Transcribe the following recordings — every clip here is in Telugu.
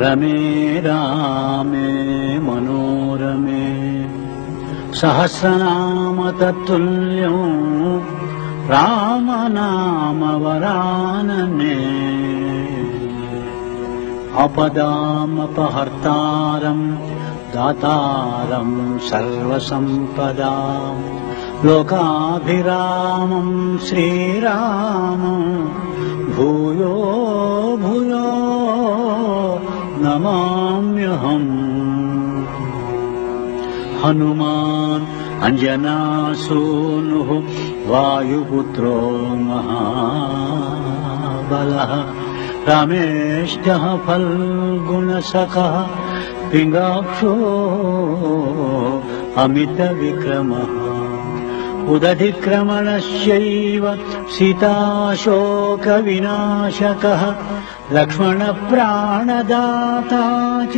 रमे रामे मनोरमे सहस्रनाम तत्तुल्यं रामनामवरानने अपदामपहर्तारं दातारं सर्वसम्पदां लोकाभिरामं श्रीरामं भूयो भूयो नमाम्यहम्। हनुमान् अंजनासूनुः वायुपुत्रो महाबलः रामेष्टः फल्गुणसखः पिङ्गाक्षो अमितविक्रमः उदधिक्रमणश्चैव सीताशोकविनाशकः लक्ष्मणप्राणदाता च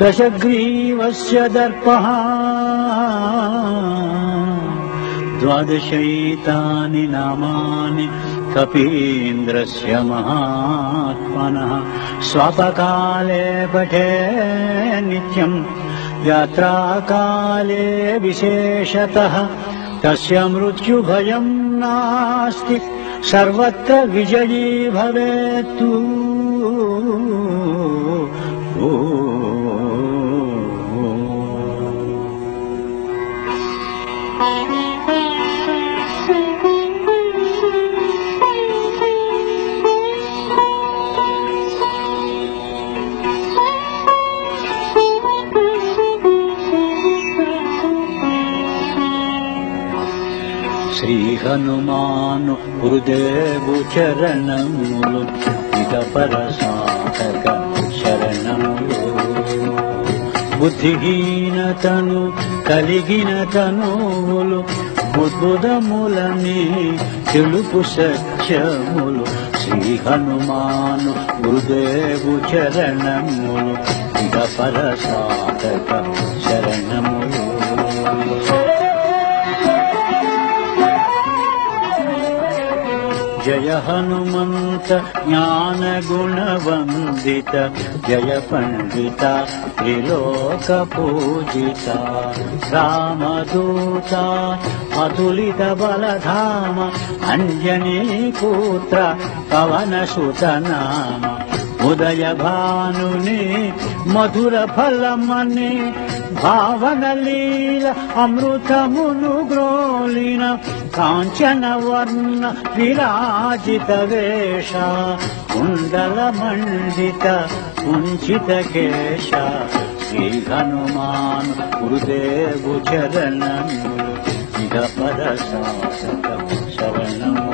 दशग्रीवस्य दर्पः द्वादशैतानि नामानि कपीन्द्रस्य महात्मनः स्वापकाले पठे नित्यं यात्राकाले विशेषतः तस्य मृत्युभयं नास्ति सर्वत्र विजयी भवेत्तु। శ్రీ హనుమాను గురుదేవు చరణములు ఇకపర సాధక శరణములు బుద్ధిహీనతను కలిగిన తనువులు బుద్బుదములని తెలుపు సత్యములు శ్రీ హనుమాను గురుదేవు చరణములు ఇకపర సాధక శరణములు। जय हनुमंत ज्ञान गुण वंदित जय पंडिता त्रिलोक पूजिता रामदूता अतुलित बलधाम अंजनी पुत्र पवन सुत नाम उदय भानुनि मधुर फलमनि भावन लीला अमृतमुनु ग्रोलिन कांचन वर्ण विराजित वेश कुंडल मंडित कुंचित केश श्री हनुमान गुरुदेव चरणमुलु इहपद शासक शरणमुलु।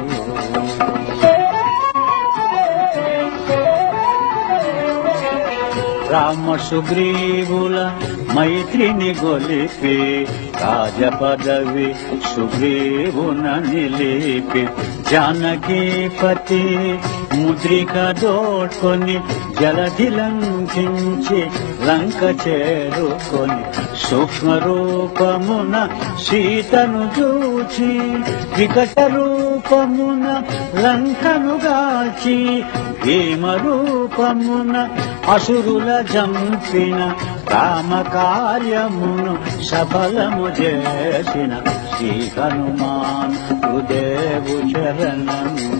राम सुग्रीवुल मैत्रिनि गोलिपि राजपदवि सुग्रीवुन निलिपि जानकीपति मुद्रिक दोट्कोनि जलधि लंघिंचि లంక చేరుకొని సూక్ష్మ రూపమున సీతను చూచి వికట రూపమున లంకను గాల్చి భీమ రూపమున అసురుల జంపిన రామ కార్యమును సఫలము చేసిన శ్రీ హనుమాన్ గురుదేవు చరణము।